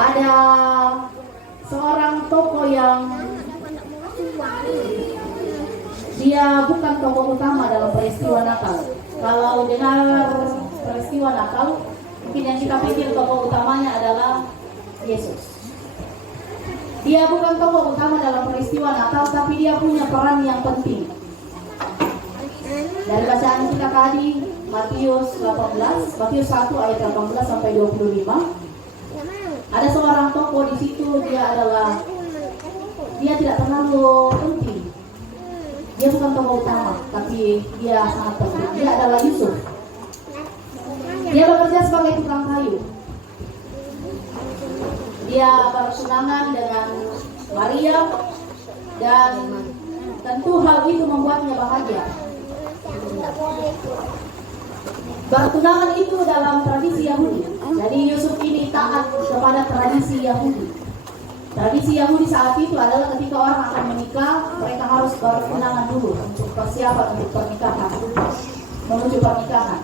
Ada seorang tokoh yang dia bukan tokoh utama dalam peristiwa Natal. Kalau dengar peristiwa Natal, mungkin yang kita pikir tokoh utamanya adalah Yesus. Dia bukan tokoh utama dalam peristiwa Natal, tapi dia punya peran yang penting. Dari bacaan kita tadi, Matius 1 ayat 18 sampai 25. Ada seorang tokoh di situ, dia tidak terlalu penting. Dia bukan tokoh utama, tapi dia sangat penting. Dia adalah Yusuf. Dia bekerja sebagai tukang kayu. Dia bertunangan dengan Maria dan tentu hal itu membuatnya bahagia. Bertunangan itu dalam tradisi Yahudi. Jadi Yusuf ini taat kepada tradisi Yahudi. Tradisi Yahudi saat itu adalah ketika orang akan menikah, mereka harus bertunangan dulu untuk persiapan untuk pernikahan, menuju pernikahan.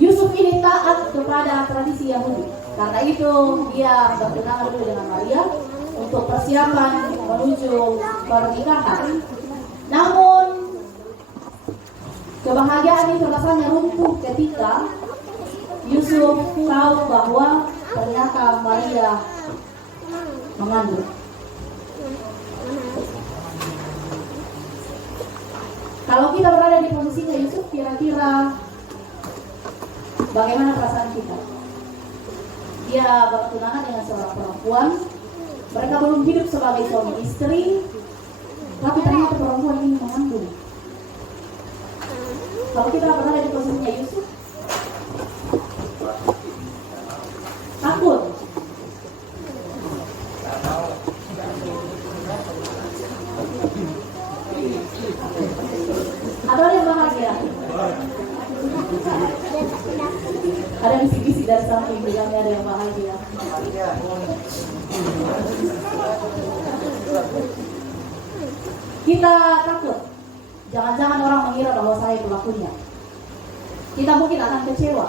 Yusuf ini taat kepada tradisi Yahudi. Karena itu dia bertunangan dulu dengan Maria untuk persiapan menuju pernikahan. Namun kebahagiaan itu rasanya runtuh ketika Yusuf tahu bahwa ternyata Maria mengandung. Kalau kita berada di posisinya Yusuf, kira-kira bagaimana perasaan kita? Dia bertunangan dengan seorang perempuan, mereka belum hidup sebagai suami istri, tapi ternyata perempuan ini mengandung. Kalau kita berada di posisinya Yusuf, takut. Atau yang bahagia? Ada bisik-bisik dari samping bilangnya ada yang bahagia. Kita takut. Jangan-jangan orang mengira bahwa saya pelakunya. Kita mungkin akan kecewa.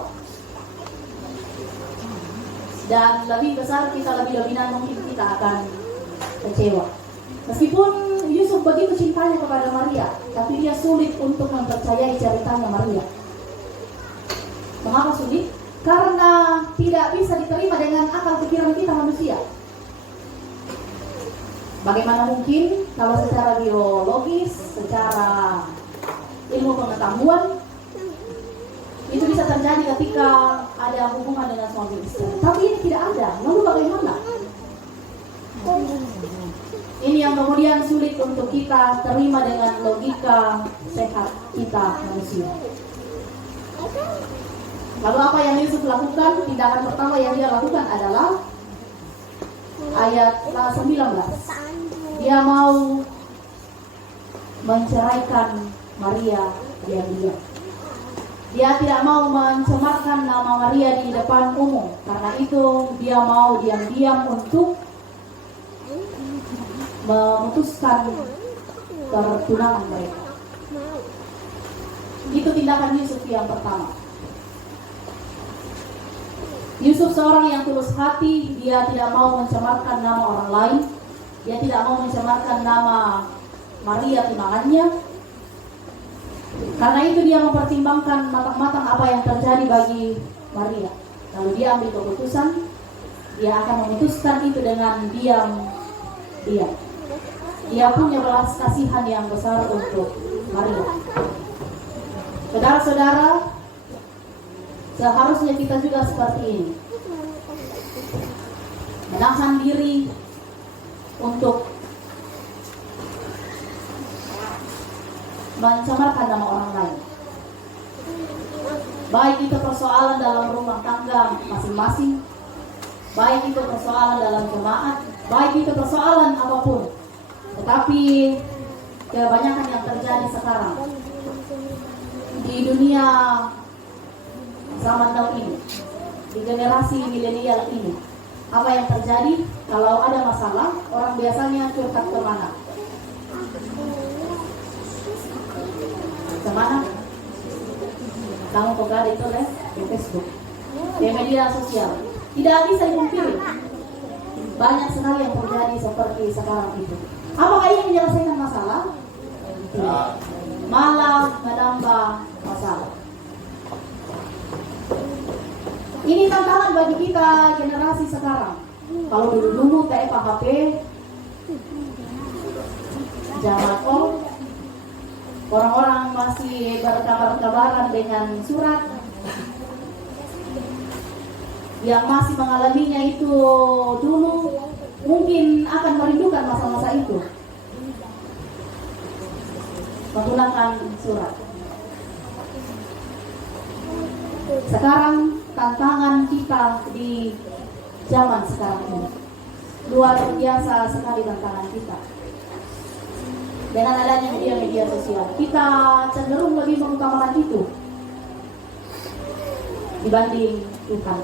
Dan lebih besar kita lebih dominan mungkin kita akan kecewa. Meskipun Yusuf begitu cintanya kepada Maria, tapi dia sulit untuk mempercayai ceritanya Maria. Mengapa sulit? Karena tidak bisa diterima dengan akal pikiran kita manusia. Bagaimana mungkin kalau secara biologis, secara ilmu pengetahuan itu bisa terjadi ketika ada hubungan dengan suami istri. Tapi ini tidak ada. Lalu bagaimana? Ini yang kemudian sulit untuk kita terima dengan logika sehat kita manusia. Lalu apa yang Yusuf lakukan? Tindakan pertama yang dia lakukan adalah ayat 19. Dia mau menceraikan Maria diam-diam. Dia tidak mau mencemarkan nama Maria di depan umum. Karena itu dia mau diam-diam untuk memutuskan pertunangan mereka. Itu tindakan Yusuf yang pertama. Yusuf seorang yang tulus hati, dia tidak mau mencemarkan nama orang lain, dia tidak mau mencemarkan nama Maria tunangannya. Karena itu dia mempertimbangkan matang-matang apa yang terjadi bagi Maria. Lalu dia ambil keputusan, dia akan memutuskan itu dengan diam-diam. Dia punya belas kasihan yang besar untuk Maria. Saudara-saudara, seharusnya kita juga seperti ini. Menahan diri untuk mencemarkan nama orang lain. Baik itu persoalan dalam rumah tangga masing-masing, baik itu persoalan dalam jemaat, baik itu persoalan apapun. Tetapi kebanyakan yang terjadi sekarang di dunia zaman now ini, di generasi milenial ini, apa yang terjadi? Kalau ada masalah, orang biasanya curhat kemana? Kemana? Kamu pegang itu di Facebook, di media sosial. Tidak bisa dipungkiri. banyak sekali yang terjadi seperti sekarang itu. Apakah ini menyelesaikan masalah? Tidak. Malah menambah masalah. Ini tantangan bagi kita generasi sekarang. Kalau dulu TFHP, zaman orang-orang masih berkabar-kabaran dengan surat. Yang masih mengalaminya itu dulu mungkin akan merindukan masa-masa itu menggunakan surat. Sekarang tantangan kita di zaman sekarang ini luar biasa sekali tantangan kita. Dengan adanya media-media sosial, kita cenderung lebih mengutamakan itu dibanding Tuhan.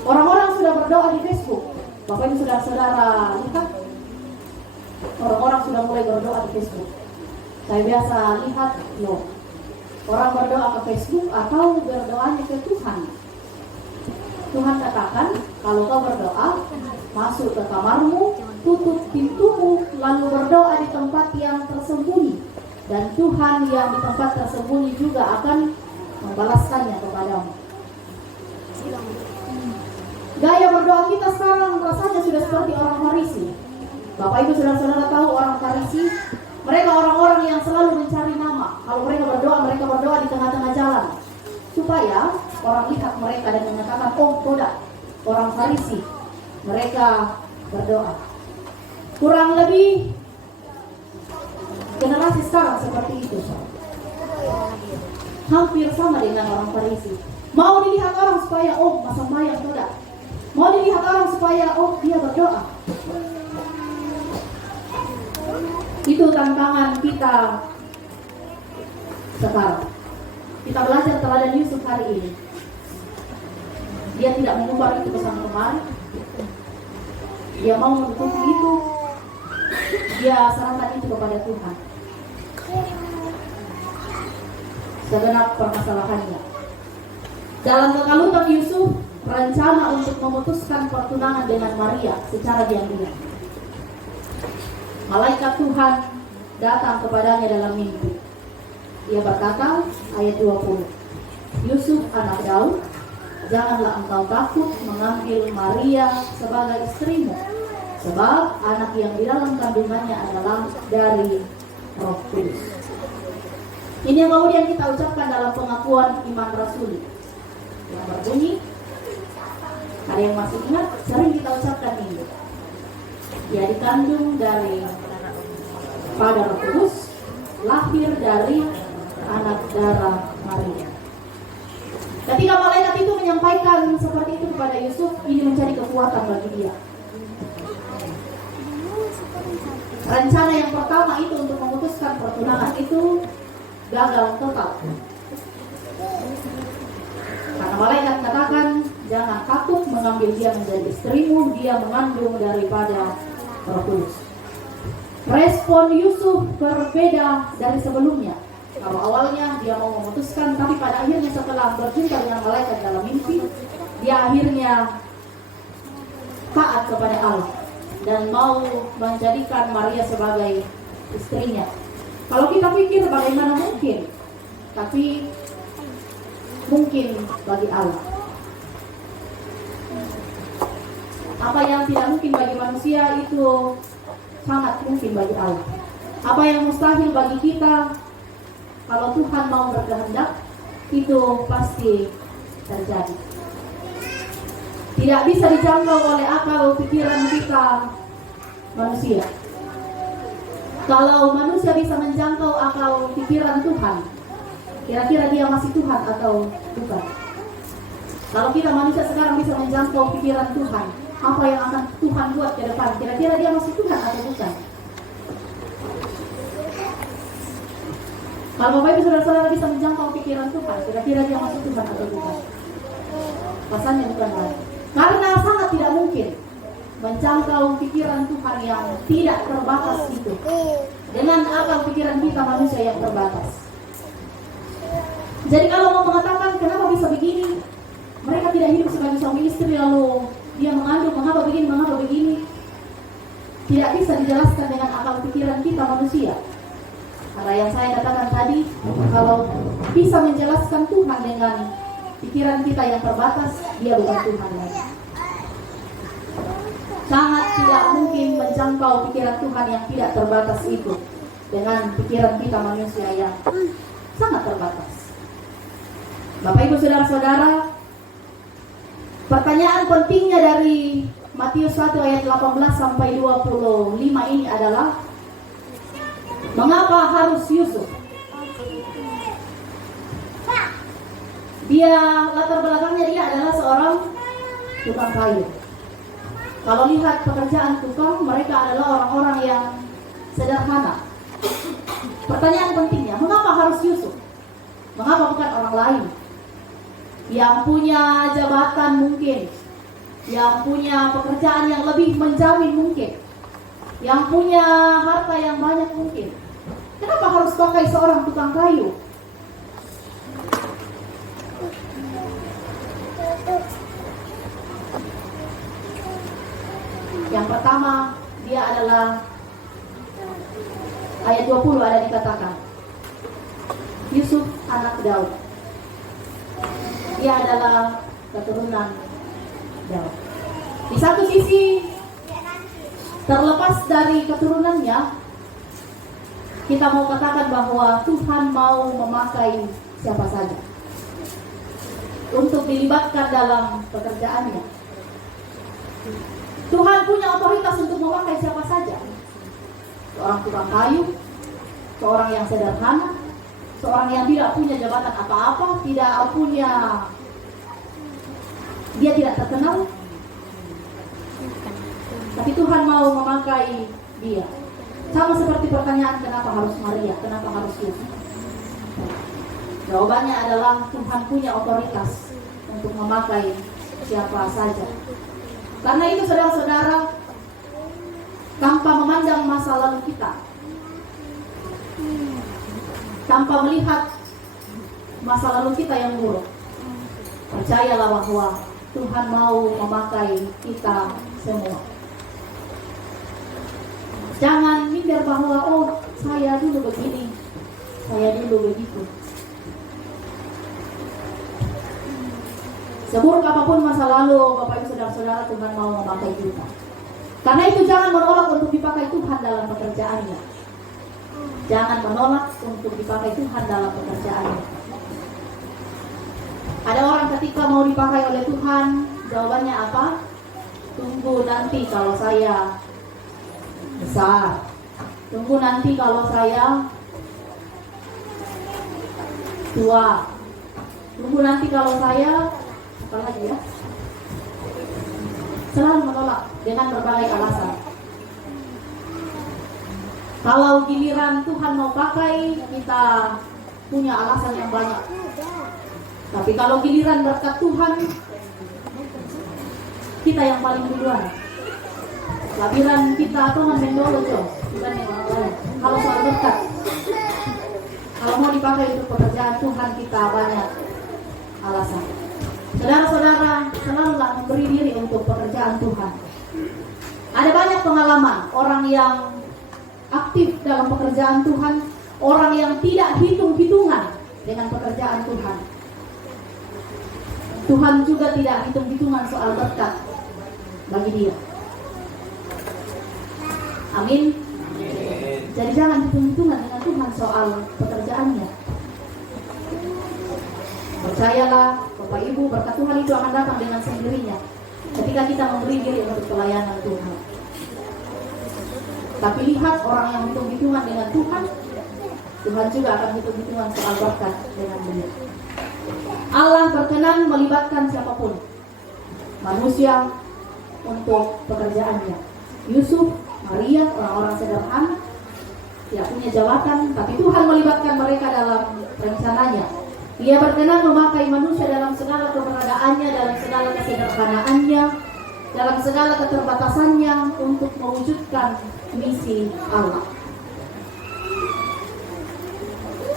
Orang-orang sudah berdoa di Facebook. Bapak Ibu saudara lihat, orang-orang sudah mulai berdoa di Facebook. Saya biasa lihat, loh, orang berdoa ke Facebook atau berdoanya ke Tuhan. Tuhan katakan, kalau kau berdoa, masuk ke kamarmu, tutup pintumu, lalu berdoa di tempat yang tersembunyi. Dan Tuhan yang di tempat tersembunyi juga akan membalaskannya kepadamu. Gaya berdoa kita sekarang rasanya sudah seperti orang Farisi. Bapak Ibu saudara-saudara tahu orang Farisi, mereka orang-orang yang selalu mencari nama. Kalau mereka berdoa di tengah-tengah jalan, supaya orang lihat mereka dan mengatakan, oh tidak, orang Farisi. Mereka berdoa. Kurang lebih generasi sekarang seperti itu. Hampir sama dengan orang Farisi. Mau dilihat orang supaya, oh masa mayang tidak. Mau dilihat orang supaya, oh dia berdoa. Itu tantangan kita sekarang. Kita belajar teladan Yusuf hari ini. Dia tidak mengubah itu bersama kemarin. Dia mau menutupi itu. Dia serahkan itu kepada Tuhan. Segenap permasalahannya. Dalam kekalutan Yusuf, rencana untuk memutuskan pertunangan dengan Maria secara diam-diam. Malaikat Tuhan datang kepadanya dalam mimpi. Ia berkata, ayat 20, Yusuf anak Daud, janganlah engkau takut mengambil Maria sebagai istrimu, sebab anak yang di dalam kandungannya adalah dari Roh Kudus. Ini yang kemudian kita ucapkan dalam pengakuan iman rasuli yang berbunyi, ada yang masih ingat, sering kita ucapkan ini. Dia dikandung dari pada Roh Kudus, lahir dari anak darah Maria. Ketika malaikat itu menyampaikan seperti itu kepada Yusuf, ini menjadi kekuatan bagi dia. Rencana yang pertama itu untuk memutuskan pertunangan itu gagal total. Karena malaikat katakan, jangan takut mengambil dia menjadi istrimu, dia mengandung daripada Roh Kudus. Respon Yusuf berbeda dari sebelumnya. Kalau awalnya dia mau memutuskan, tapi pada akhirnya setelah berjumpa dengan malaikat dalam mimpi, dia akhirnya taat kepada Allah dan mau menjadikan Maria sebagai istrinya. Kalau kita pikir bagaimana mungkin, tapi mungkin bagi Allah. Apa yang tidak mungkin bagi manusia itu sangat mungkin bagi Allah. Apa yang mustahil bagi kita, kalau Tuhan mau berkehendak, itu pasti terjadi. Tidak bisa dijangkau oleh akal pikiran kita manusia. Kalau manusia bisa menjangkau akal pikiran Tuhan, kira-kira dia masih Tuhan atau bukan? Kalau kita manusia sekarang bisa menjangkau pikiran Tuhan, apa yang akan Tuhan buat ke depan, kira-kira dia masih Tuhan atau bukan? Kalau Bapak Ibu saudara-saudara bisa menjangkau pikiran Tuhan, kira-kira dia masih Tuhan atau bukan? Pasalnya bukan lagi. Karena sangat tidak mungkin menjangkau pikiran Tuhan yang tidak terbatas itu dengan akal pikiran kita manusia yang terbatas. Jadi kalau mau mengatakan kenapa bisa begini, mereka tidak hidup sebagai suami istri lalu dia mengandung, mengapa begini, tidak bisa dijelaskan dengan akal pikiran kita manusia. Karena yang saya katakan tadi, kalau bisa menjelaskan Tuhan dengan pikiran kita yang terbatas, dia bukan Tuhan lagi. Sangat tidak mungkin menjangkau pikiran Tuhan yang tidak terbatas itu dengan pikiran kita manusia yang sangat terbatas. Bapak Ibu Saudara-saudara, pertanyaan pentingnya dari Matius 1 ayat 18 sampai 25 ini adalah, mengapa harus Yusuf? Dia, latar belakangnya dia adalah seorang tukang kayu. Kalau lihat pekerjaan tukang, mereka adalah orang-orang yang sederhana. Pertanyaan pentingnya, mengapa harus Yusuf? Mengapa bukan orang lain yang punya jabatan mungkin, yang punya pekerjaan yang lebih menjamin mungkin, yang punya harta yang banyak mungkin? Kenapa harus pakai seorang tukang kayu? Yang pertama, dia adalah ayat 20 ada dikatakan, Yusuf anak Daud. Dia adalah keturunan Daud. Di satu sisi, terlepas dari keturunannya, kita mau katakan bahwa Tuhan mau memakai siapa saja untuk dilibatkan dalam pekerjaannya. Tuhan punya otoritas untuk memakai siapa saja. Seorang tukang kayu, seorang yang sederhana, seorang yang tidak punya jabatan apa-apa, dia tidak terkenal, tapi Tuhan mau memakai dia. Sama seperti pertanyaan, kenapa harus Maria, kenapa harus Yusuf? Jawabannya adalah Tuhan punya otoritas untuk memakai siapa saja. Karena itu saudara-saudara, tanpa memandang masa lalu kita, tanpa melihat masa lalu kita yang buruk, percayalah bahwa Tuhan mau memakai kita semua. Jangan mikir bahwa, oh saya dulu begini, saya dulu begitu. Seburuk apapun masa lalu, Bapak Ibu Saudara-saudara, Tuhan mau memakai kita. Karena itu jangan menolak untuk dipakai Tuhan dalam pekerjaannya. Jangan menolak untuk dipakai Tuhan dalam pekerjaannya. Ada orang ketika mau dipakai oleh Tuhan, jawabannya apa? Tunggu nanti kalau saya besar. Tunggu nanti kalau saya tua. Tunggu nanti kalau saya apa lagi ya? Selalu menolak dengan berbagai alasan. Kalau giliran Tuhan mau pakai, kita punya alasan yang banyak. Tapi kalau giliran berkat Tuhan, kita yang paling duluan. Labiran kita Tuhan mendolo bukan yang orang lain. Kalau soal berkat, kalau mau dipakai untuk pekerjaan Tuhan, kita banyak alasan. Saudara-saudara, selalulah memberi diri untuk pekerjaan Tuhan. Ada banyak pengalaman orang yang aktif dalam pekerjaan Tuhan, orang yang tidak hitung-hitungan dengan pekerjaan Tuhan. Tuhan juga tidak hitung-hitungan soal berkat bagi dia. Amin. Jadi jangan hitung-hitungan dengan Tuhan soal pekerjaannya. Percayalah, Bapak Ibu, berkat Tuhan itu akan datang dengan sendirinya ketika kita memberi diri untuk pelayanan Tuhan. Tapi lihat orang yang hitung-hitungan dengan Tuhan, Tuhan juga akan hitung-hitungan soal berkat dengan dia. Allah berkenan melibatkan siapapun, manusia, untuk pekerjaannya. Yusuf, Maria, orang-orang sederhana, tidak punya jabatan, tapi Tuhan melibatkan mereka dalam rencananya. Dia berkenan memakai manusia dalam segala keberadaannya, dalam segala kesederhanaannya, dalam segala keterbatasannya untuk mewujudkan misi Allah.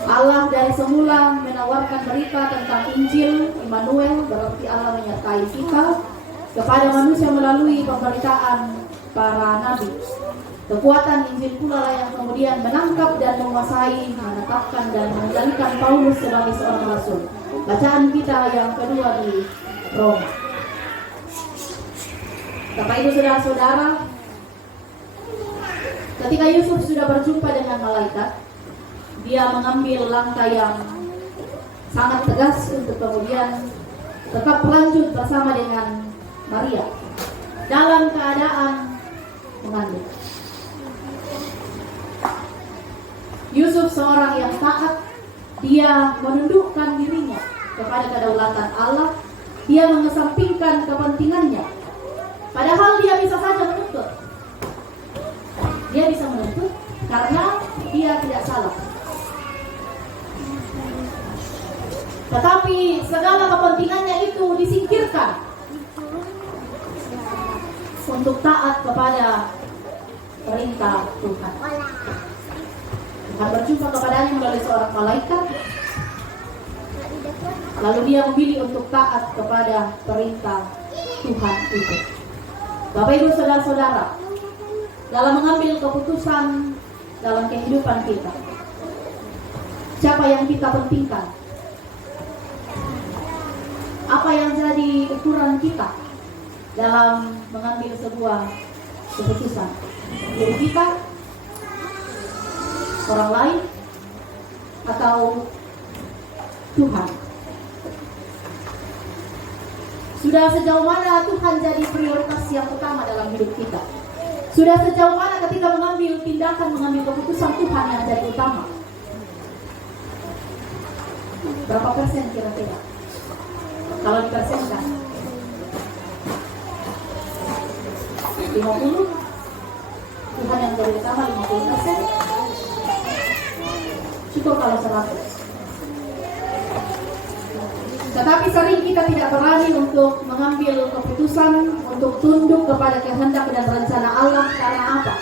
Allah dari semula menawarkan berita tentang Injil Immanuel, berarti Allah menyertai kita, kepada manusia melalui pemberitaan para nabi. Kekuatan Injil pula lah yang kemudian menangkap dan menguasai, menetapkan dan menjadikan Paulus sebagai seorang rasul. Bacaan kita yang kedua di Roma. Bapak Ibu Saudara-saudara, ketika Yusuf sudah berjumpa dengan malaikat, dia mengambil langkah yang sangat tegas untuk kemudian tetap lanjut bersama dengan Maria dalam keadaan mengandung. Yusuf seorang yang taat, dia menundukkan dirinya kepada kedaulatan Allah, dia mengesampingkan kepentingannya. Padahal dia bisa saja menuntut. Dia bisa menuntut karena dia tidak salah. Tetapi segala kepentingannya itu disingkirkan untuk taat kepada perintah Tuhan. Tuhan berjumpa kepadanya melalui seorang malaikat, lalu dia memilih untuk taat kepada perintah Tuhan itu. Bapak Ibu Saudara-saudara, dalam mengambil keputusan dalam kehidupan kita, siapa yang kita pentingkan? Apa yang jadi ukuran kita dalam mengambil sebuah keputusan? Diri kita, orang lain, atau Tuhan? Sudah sejauh mana Tuhan jadi prioritas yang utama dalam hidup kita? Sudah sejauh mana ketika mengambil tindakan, mengambil keputusan Tuhan yang jadi utama? Berapa persen kira-kira? Kalau dipersenkan 50, Tuhan yang jadi utama 50%. Syukur kalau 100. Tetapi sering kita tidak berani untuk mengambil keputusan, untuk tunduk kepada kehendak dan rencana Allah. Karena apa?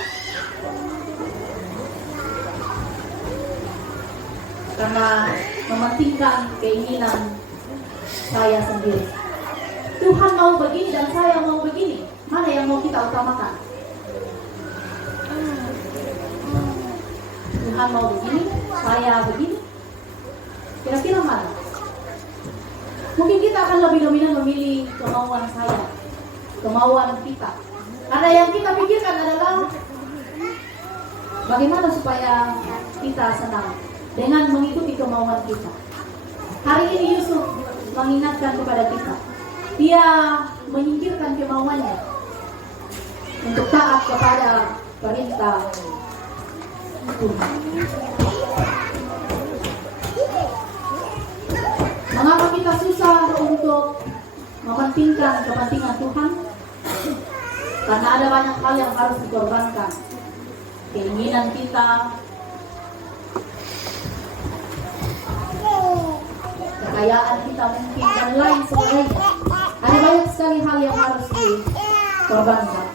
Karena mementingkan keinginan saya sendiri. Tuhan mau begini dan saya mau begini. Mana yang mau kita utamakan? Tuhan mau begini, saya begini. Kira-kira mana? Mungkin kita akan lebih dominan memilih kemauan saya, kemauan kita. Karena yang kita pikirkan adalah bagaimana supaya kita senang dengan mengikuti kemauan kita. Hari ini Yusuf mengingatkan kepada kita, dia menyingkirkan kemauannya untuk taat kepada perintah Tuhan. Mengapa kita susah untuk mementingkan kepentingan Tuhan? Karena ada banyak hal yang harus dikorbankan. Keinginan kita, kekayaan kita mungkin, dan lain sebagainya. Ada banyak sekali hal yang harus dikorbankan.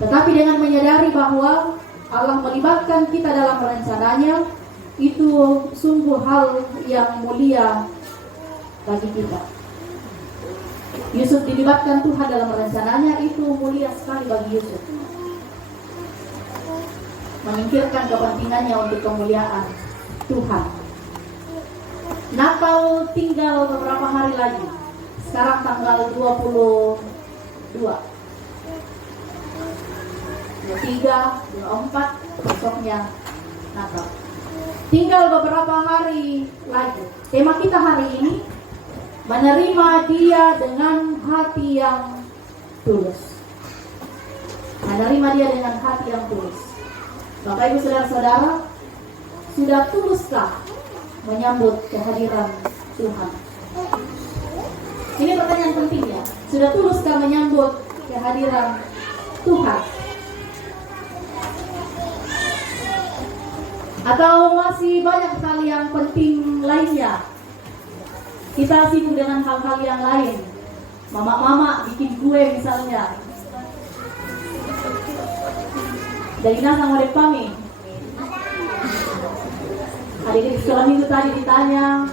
Tetapi dengan menyadari bahwa Allah melibatkan kita dalam rencananya, itu sungguh hal yang mulia bagi kita. Yusuf dilibatkan Tuhan dalam rencananya, itu mulia sekali bagi Yusuf. Menyingkirkan kepentingannya untuk kemuliaan Tuhan. Natal tinggal beberapa hari lagi. Sekarang tanggal 22. 23, 24, besoknya Natal. Tinggal beberapa hari lagi. Tema kita hari ini, menerima Dia dengan hati yang tulus. Menerima Dia dengan hati yang tulus. Bapak Ibu Saudara-saudara, sudah tuluskah menyambut kehadiran Tuhan? Ini pertanyaan penting ya. Sudah tuluskah menyambut kehadiran Tuhan? Atau masih banyak hal yang penting lainnya? Kita sibuk dengan hal-hal yang lain. Mama-mama bikin kue misalnya. Dari nasa mau depami. Adik-adik sekolah minggu tadi ditanya,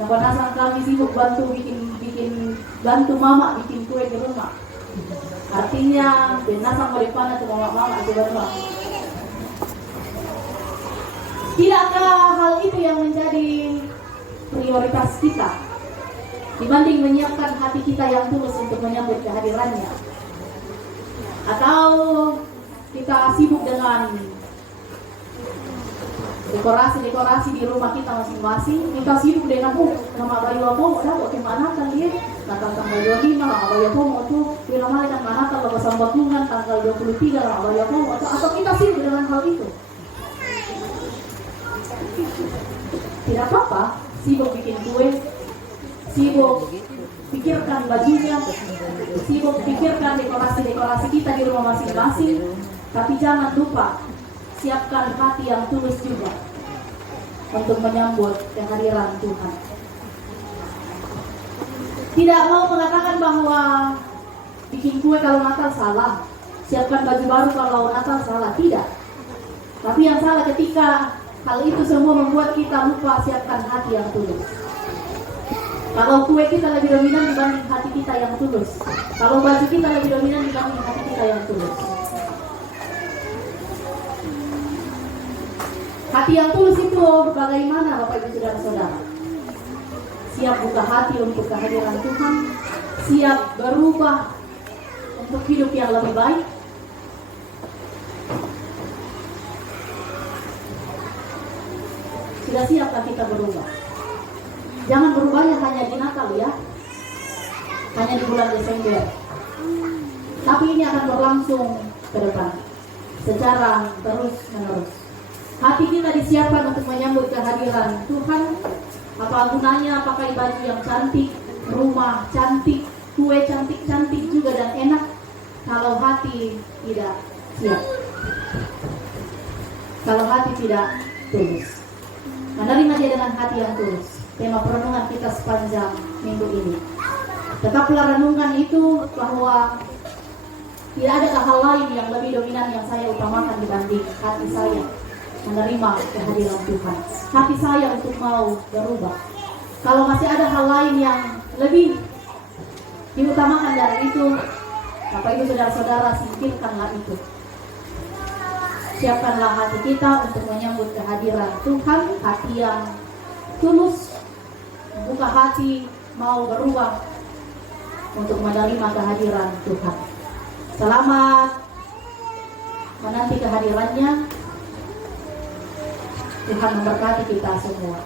nasa kami sibuk bantu bikin bantu mama bikin kue di rumah. Artinya binasa meripana cuma mama coba. Tidakkah hal itu yang menjadi prioritas kita dibanding menyiapkan hati kita yang tulus untuk menyambut kehadirannya? Atau kita sibuk dengan dekorasi di rumah kita masing-masing? Kita sibuk dengan nama bayu apa mau kemana kan dia tanggal 25 nama bayu apa mau tuh dia nama kan mana kalau bersama Tuhan tanggal 23 nama bayu apa mau atau kita sibuk dengan hal itu? Tidak apa-apa, sibuk bikin kue, sibuk pikirkan bajunya, sibuk pikirkan dekorasi kita di rumah masing-masing, tapi jangan lupa siapkan hati yang tulus juga untuk menyambut kehadiran Tuhan. Tidak mau mengatakan bahwa bikin kue kalau Natal salah, siapkan baju baru kalau Natal salah, tidak. Tapi yang salah ketika hal itu semua membuat kita lupa siapkan hati yang tulus. Kalau kue kita lebih dominan dibanding hati kita yang tulus, kalau baju kita lebih dominan dibanding hati kita yang tulus. Hati yang tulus itu bagaimana Bapak Ibu Saudara-saudara? Siap buka hati untuk kehadiran Tuhan, siap berubah untuk hidup yang lebih baik. Sudah siapkah kita berubah? Jangan berubahnya hanya di Natal ya, hanya di bulan Desember. Tapi ini akan berlangsung ke depan, secara terus-menerus. Hati kita disiapkan untuk menyambut kehadiran Tuhan. Apa gunanya pakai baju yang cantik, rumah cantik, kue cantik-cantik juga dan enak, kalau hati tidak siap, kalau hati tidak tulus. Menerima dia dengan hati yang tulus. Tema perenungan kita sepanjang minggu ini. Tetaplah renungan itu bahwa tidak ada hal lain yang lebih dominan yang saya utamakan dibanding hati saya menerima kehadiran Tuhan. Hati saya untuk mau berubah. Kalau masih ada hal lain yang lebih diutamakan dari itu, Bapak Ibu Saudara-saudara, singkirkanlah itu. Siapkanlah hati kita untuk menyambut kehadiran Tuhan, hati yang tulus, membuka hati, mau berubah untuk menerima kehadiran Tuhan. Selamat menanti kehadirannya. Tuhan memberkati kita semua.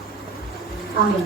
Amin.